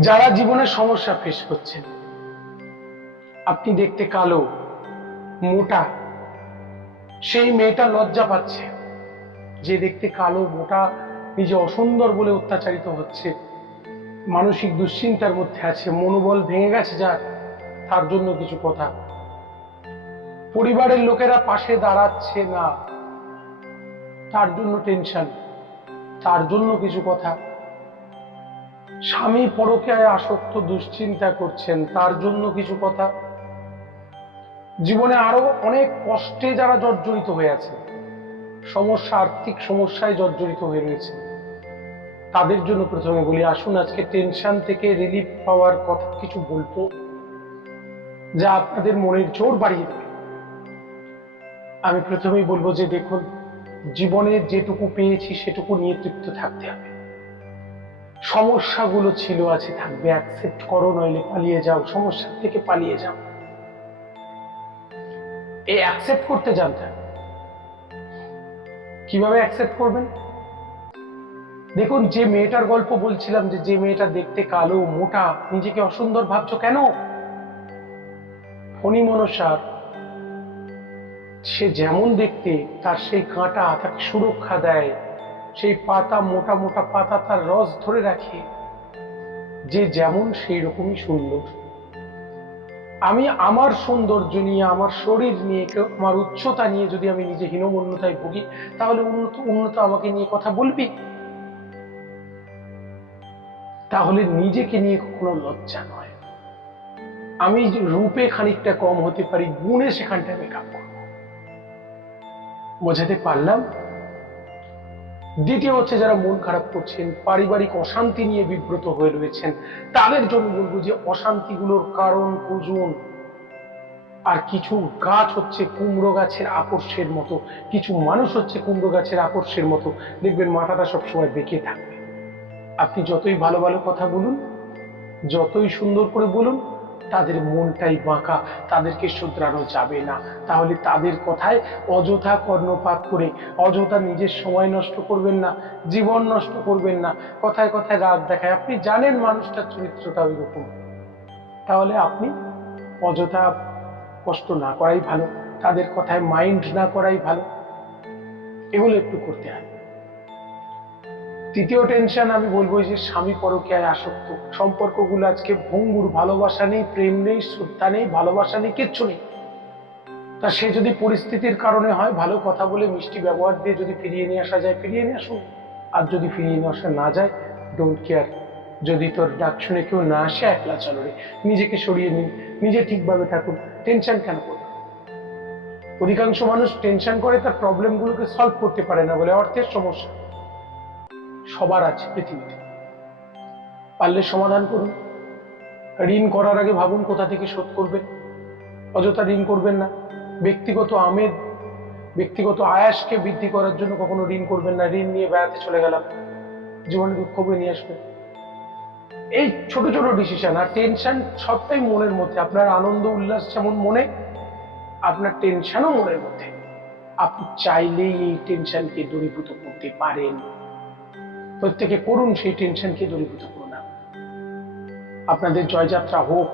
যারা জীবনে সমস্যা ফেস করছেন। আপনি দেখতে কালো, মোটা, সেই মেয়েটা লজ্জা পাচ্ছে যে দেখতে কালো, মোটা, নিজে অসুন্দর বলে অত্যাচারিত হচ্ছে। মানসিক দুশ্চিন্তার মধ্যে আছে, মনোবল ভেঙে গেছে যার, তার জন্য কিছু কথা। পরিবারের লোকেরা পাশে দাঁড়াচ্ছে না। তার জন্য টেনশন তার জন্য কিছু কথা। স্বামী পরকে আসক্ত, দুশ্চিন্তা করছেন, তার জন্য কিছু কথা? জীবনে আরও অনেক কষ্টে যারা জর্জরিত হয়ে আছে, সমস্যা, আর্থিক সমস্যায় জর্জরিত হয়ে রয়েছে। তাদের জন্য প্রথমে বলি, আসুন আজকে টেনশন থেকে রিলিফ পাওয়ার কথা কিছু বলব, যা আপনাদের মনের জোর বাড়িয়ে দেবে। আমি প্রথমেই বলব যে, দেখুন, জীবনে যেটুকু পেয়েছি, সেটুকু নিয়ে তৃপ্ত থাকতে হবে। সমস্যাগুলো ছিল, আছে, থাকবে অ্যাকসেপ্ট করো, নইলে পালিয়ে যাও সমস্যা থেকে পালিয়ে যাও। এই অ্যাকসেপ্ট করতে জানতে কীভাবে অ্যাকসেপ্ট করবেন? দেখুন, যে মেয়েটার গল্প বলছিলাম যে যে মেয়েটা দেখতে কালো, মোটা, নিজেকে অসুন্দর ভাবছ কেন? ফণি মনসার, সে যেমন দেখতে, তার সেই কাঁটা তাকে সুরক্ষা দেয়। সেই পাতা, মোটা মোটা পাতা তার রস ধরে রাখে। যে যেমন সেই রকমই সুন্দর। আমি আমার সৌন্দর্য নিয়ে, আমার শরীর নিয়ে আমার উচ্চতা নিয়ে যদি আমি নিজে হীনমন্যতায় ভুগি, তাহলে উন্নত উন্নত আমাকে নিয়ে কথা বলবি? তাহলে নিজেকে নিয়ে কখনো লজ্জা নয়। আমি রূপে খানিকটা কম হতে পারি, গুণে সেখানটা মেকআপ করব। বোঝাতে পারলাম? দ্বিতীয় হচ্ছে যারা মন খারাপ করছেন, পারিবারিক অশান্তি নিয়ে বিব্রত হয়ে রয়েছেন, তাদের জন্য বলব যে অশান্তিগুলোর কারণ কুজন আর কিছু গাছ হচ্ছে কুমড়ো গাছের আকর্ষের মতো, কিছু মানুষ হচ্ছে কুমড়ো গাছের আকর্ষের মতো। দেখবেন মাথাটা সবসময় বেঁকে থাকবে। আপনি যতই ভালো ভালো কথা বলুন, যতই সুন্দর করে বলুন তাদের মনটাই বাঁকা, তাদেরকে শুধরানো যাবে না। তাহলে তাদের কথায় অযথা কর্ণপাত করে, অযথা নিজের সময় নষ্ট করবেন না, জীবন নষ্ট করবেন না। কথায় কথায় রাগ দেখায়। আপনি জানেন মানুষটার চরিত্রটা ওই রকম তাহলে আপনি অযথা কষ্ট না করাই ভালো। তাদের কথায় মাইন্ড না করাই ভালো। এগুলো একটু করতে হয়। তৃতীয় টেনশন আমি বলব যে স্বামী পরকীয়ায় আসক্ত। সম্পর্কগুলো আজকে ভঙ্গুর, ভালোবাসা নেই, প্রেম নেই, শ্রদ্ধা নেই, ভালোবাসা নেই, কিচ্ছু নেই। তা সে যদি পরিস্থিতির কারণে হয়, ভালো কথা বলে মিষ্টি ব্যবহার দিয়ে যদি ফিরিয়ে নিয়ে আসা যায়, ফিরিয়ে নিয়ে আসুন আর যদি ফিরিয়ে নিয়ে আসা না যায় ডোন্ট কেয়ার যদি তোর ডাক শুনে কেউ না আসে, একলা চলো রে। নিজেকে সরিয়ে নিন, নিজে ঠিকভাবে থাকুন। টেনশন কেন করবেন অধিকাংশ মানুষ টেনশন করে, তার প্রবলেমগুলোকে সলভ করতে পারে না বলে অর্থের সমস্যা। সবার আছে পৃথিবীতে। পারলে সমাধান করুন। ঋণ করার আগে ভাবুন কোথা থেকে শোধ করবেন। অযথা ঋণ করবেন না। ব্যক্তিগত আমেদ, ব্যক্তিগত আয়াসকে বৃদ্ধি করার জন্য কখনো ঋণ করবেন না। ঋণ নিয়ে বেড়াতে চলে গেলাম। জীবনে দুঃখ বয়ে নিয়ে আসবে। এই ছোট ছোট ডিসিশন আর টেনশন সবটাই মনের মধ্যে। আপনার আনন্দ, উল্লাস যেমন মনে, আপনার টেনশনও মনের মধ্যে। আপনি চাইলেই এই টেনশনকে দূরীভূত করতে পারেন। প্রত্যেকে করুন সেই টেনশনকে দূরীভূত করুন। আপনাদের জয়যাত্রা হোক,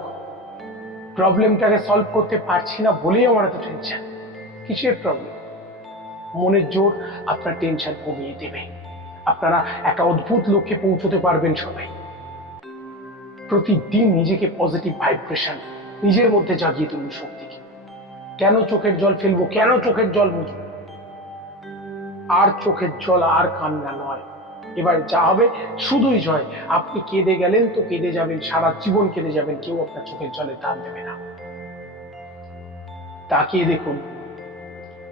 প্রবলেমটাকে সলভ করতে পারছি না বলেই আমার এত টেনশন কিসের প্রবলেম মনের জোর আপনার টেনশন কমিয়ে দেবে। আপনারা একটা অদ্ভুত লক্ষ্যে পৌঁছতে পারবেন সবাই। প্রতিদিন নিজেকে পজিটিভ ভাইব্রেশন নিজের মধ্যে জাগিয়ে তুলুন শক্তিকে। কেন চোখের জল ফেলব? কেন চোখের জল মুছবো? আর চোখের জল আর কান্না নয়। এবার যা হবে শুধুই জয়। আপনি কেঁদে গেলেন তো কেঁদে যাবেন, সারা জীবন কেঁদে যাবেন, কেউ আপনার চোখের জলে দান দেবে না। তাকিয়ে দেখুন,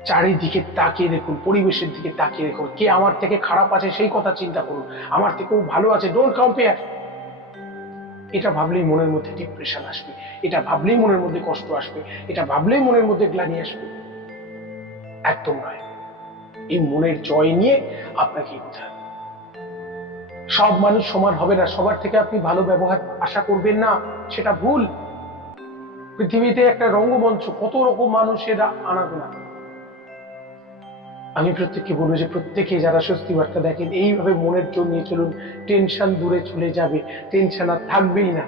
চারিদিকে তাকিয়ে দেখুন, পরিবেশের দিকে তাকিয়ে দেখুন, কে আমার থেকে খারাপ আছে সেই কথা চিন্তা করুন, আমার থেকেও ভালো আছে ডোন্ট কম্পেয়ার এটা ভাবলেই মনের মধ্যে ডিপ্রেশন আসবে, এটা ভাবলেই মনের মধ্যে কষ্ট আসবে, এটা ভাবলেই মনের মধ্যে গ্লানি আসবে। একদম নয়। এই মনের জয় নিয়ে আপনাকে এগোতে হবে। সব মানুষ সমান হবে না। সবার থেকে আপনি ভালো ব্যবহার আশা করবেন না, সেটা ভুল। পৃথিবীতে একটা রঙ্গমঞ্চ, কত রকম মানুষের আনাগোনা আমি প্রত্যেককে বলব যে প্রত্যেকে যারা স্বস্তি বার্তা দেখেন, এইভাবে মনের জোর নিয়ে চলুন। টেনশন দূরে চলে যাবে, টেনশন আর থাকবেই না।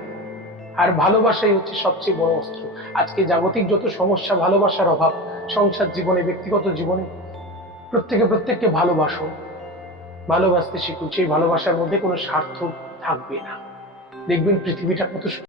আর ভালোবাসাই হচ্ছে সবচেয়ে বড় অস্ত্র। আজকে জাগতিক যত সমস্যা, ভালোবাসার অভাব, সংসার জীবনে, ব্যক্তিগত জীবনে, প্রত্যেকে প্রত্যেককে ভালোবাসো। ভালোবাসতে শিখুন সেই ভালোবাসার মধ্যে কোনো স্বার্থ থাকবে না। দেখবেন পৃথিবীটা কত